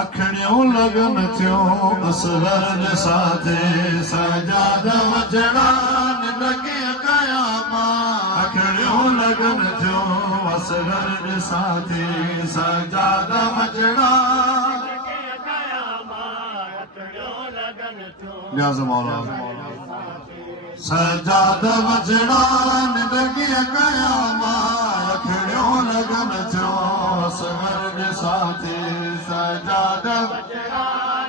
अखड़ियों लगन थियों असगर जे साथे सजाद वचड़ा निंदके कयामा अखड़ियों लगन थियों असगर जे साथे सजाद वचड़ा न्याज़ मौला सजाद वचड़ा निंदके कयामा अखड़ियों लगन थियों असगर जे साथे सजाद वचड़ा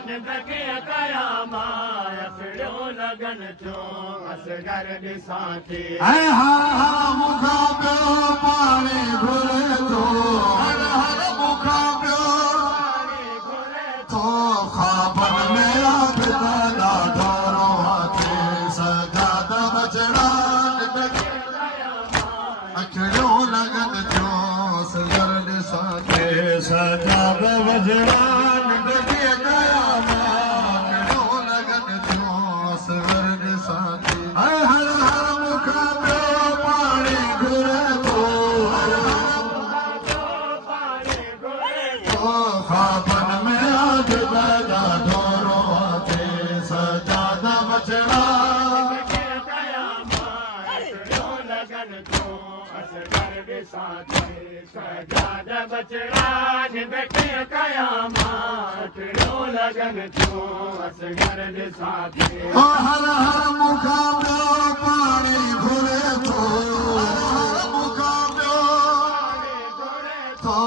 निंदके कयामा अखड़ियों लगन थियों असगर जे साथे ऐं हर मुखा पियो पाणी घुरे थो हर मुखा पियो पाणी घुरे थो ख्वाबन में आबिदा ॾाढो रोहाते सजाद वचड़ा निंदके कयामा अखड़ियों लगन थियों असगर जे साथे सजाद वचड़ा निंदके कयामा अखड़ियों लगन थियों असगर जे साथे ऐं हर मुखा पियो पाणी घुरे थो हर मुखा पियो पाणी घुरे थो ख्वाबन में आबिदा ॾाढो रोहाते सजाद वचड़ा निंदके कयामा अखड़ियों लगन थियों असगर जे साथे सजाद वचड़ा निंदके कयामा अखड़ियों लगन थियों असगर जे साथे हर मुखा पियो पाणी घुरे थो हर मुखा पियो पाणी घुरे थो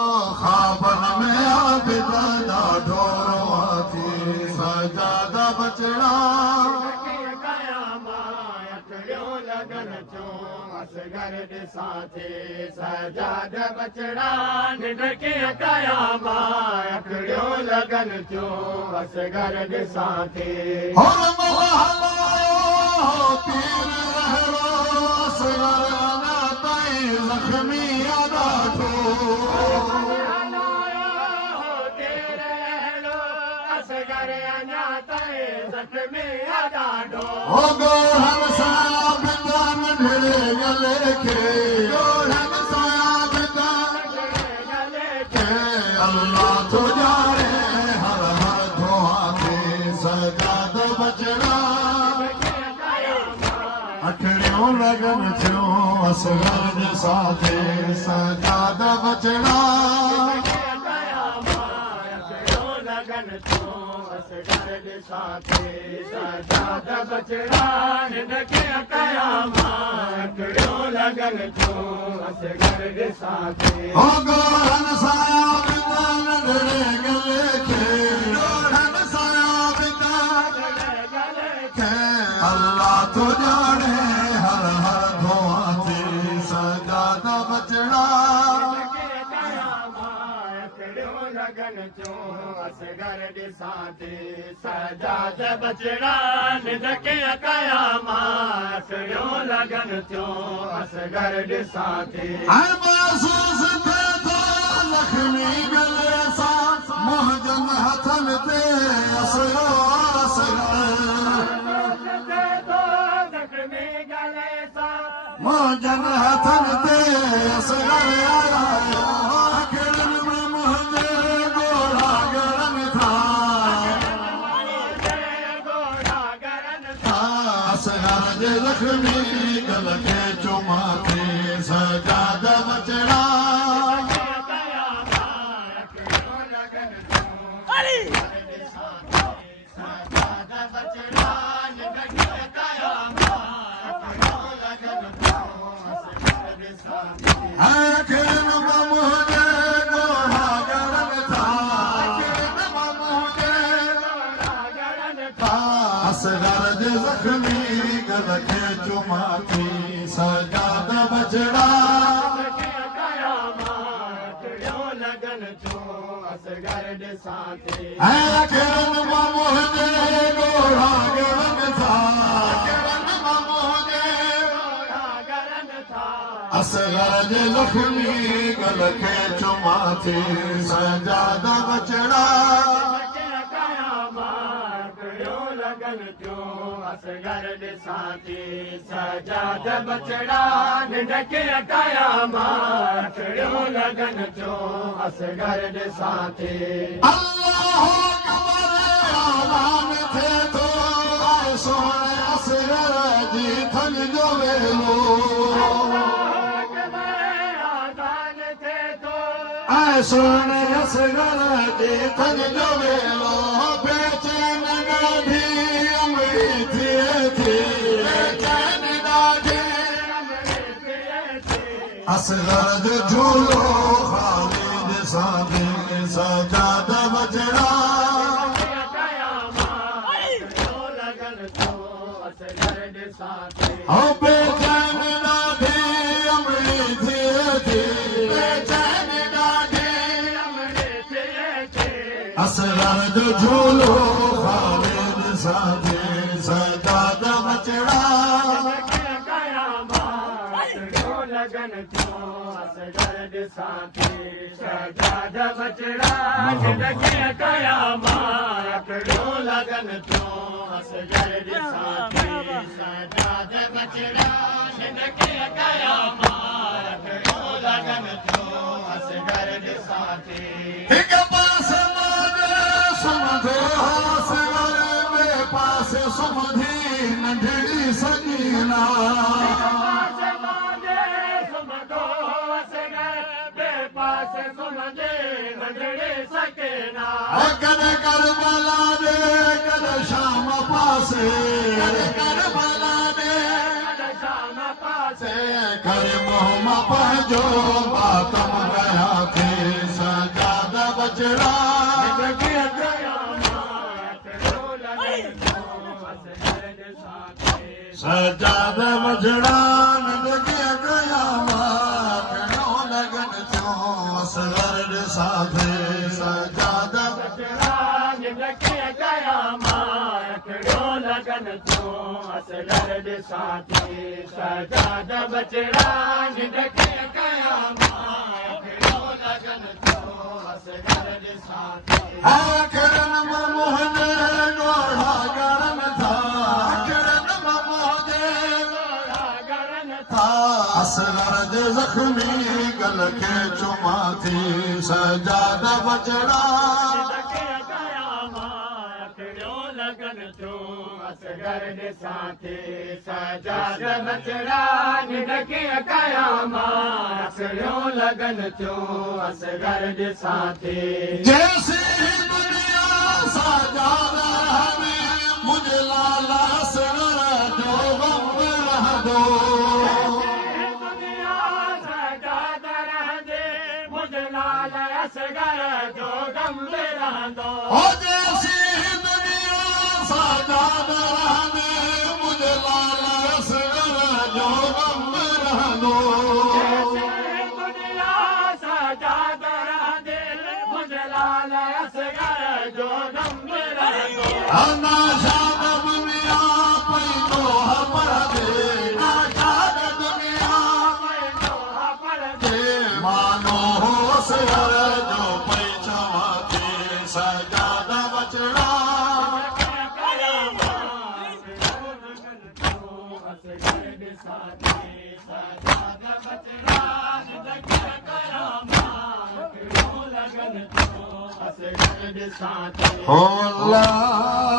ख्वाबन में आबिदा ॾाढो रोहाते सजाद वचड़ा निंदके कयामा अखड़ियों लगन थियों असगर जे साथे सजाद वचड़ा निंदके कयामा अखड़ियों लगन थियों असगर जे साथे पीर रहरो असगर अञा ताईं ज़ख्मी ॾाढो असगर अञा ताईं ज़ख्मी ॾाढो गोढ़न सां बिदा नंढड़े गले खे गोढ़न सां बिदा नंढड़े गले खे अल्लाह थो ॼाणे हर दुआ ते सजाद वचड़ा अखड़ियों लगन थियों असगर जे साथे सजाद वचड़ा अखड़ियों लगन थियों असगर जे साथे सजाद वचड़ा निंदके कयामा अखड़ियों लगन थियों असगर जे साथे गोढ़न सां बिदा नंढड़े गले खे गोढ़न सां बिदा नंढड़े गले खे अल्लाह थो ॼाणे हर दुआ ते सजाद वचड़ा अखड़ियों लगन थियों असगर जे साथे सजाद वचड़ा निंदके कयामा अखड़ियों लगन थियों असगर जे साथे ऐं महसूस थिए थो लक्ष्मी गले सां मोहजन हथन ते असरो मोहजन हथन ते असगर अखिड़ियुनि में मुंहिंजे गोढ़ा गरनि था असगर जे ज़ख्मी गल खे चुमा थी सजाद वचड़ा असगर जे ज़ख्मी गल खे चुमा थी सजाद वचड़ा अखड़ियों लगन थियों असगर जे साथे ऐं अखिड़ियुनि मां मुंहिंजे गोढ़ा गरनि था असगर जे ज़ख्मी गल खे चुमा थी सजाद वचड़ा लगन थियों असगर ॾिसां थी सजाद बचड़ा निंड खे हटाया मां रखड़ियो लगन थियो असगर ॾिसां थी अल्लाह आज़ान थिए थो सोने असगर जी थन जो वेलो सोने असगर जी थन जो वेलो बेचैन ॾाढी अमड़ी थिए थी बेचैन ॾाढी असगर जो झूलो ख़ाली ॾिसां थी सजाद बचड़ा बेचैन ॾाढी अमड़ी थिए थी बेचैन असगर जो झूलो ख़ाली ॾिसां थी सजाद बचड़ा लगन थियो असगर ॾिसां थी सजाद बचड़ा खे कया मां रखड़ियो लगन थियो असगर ॾिसां थी सजाद बचड़ा खे कया मां रखड़ियो लगन थियो असगर ॾिसां थी हिकु पासे सुमंदो असगर ॿिए पासे सुमंदी नंढड़ी सजीना कॾहिं करबला ॾे कॾहिं शाम पासे कॾहिं करबला ॾे कॾहिं शाम पासे करे मोहम पंहिंजो मातम कया थी सजाद बचड़ा सजाद बचड़ा कया मां लगन थियो असगर ॾिसां थी सजाद बचड़ा कया मां लगन थियो असगर ॾिसां थी सजाद बचड़ा कया मां लगन थियो असगर ॾिसां थी आखिरन मां मोहन ॻोढ़ा गरन था आखिरन मां मोहन ॻोढ़ा गरन था असगर जे ज़ख़्मी गल खे चुमा थी सजाद बचड़ा लगन थियो असगर ॾिसां थी सजाद बचड़ा खे कया मां रखड़ियो लगन थियो असगर ॾिसां थी जैसी दुनिया सजाद रहंदी मुंहिंजे लाल असगर जो गम रहंदो दुनिया सजाद रहंदी मुंहिंजे लाल असगर जो गम रहंदो सजाद रहंदी मुंहिंजे लाल असगर जो गम रहंदो दुनिया सजाद रहंदी मुंहिंजे लाल असगर जो गम रहंदो ना शाद दुनिया पई तोह पढ़ंदे ना शाद दुनिया पई तोह पढ़ंदे मानो असगर जो पई चवां थी सजाद बचड़ा हो अल्लाह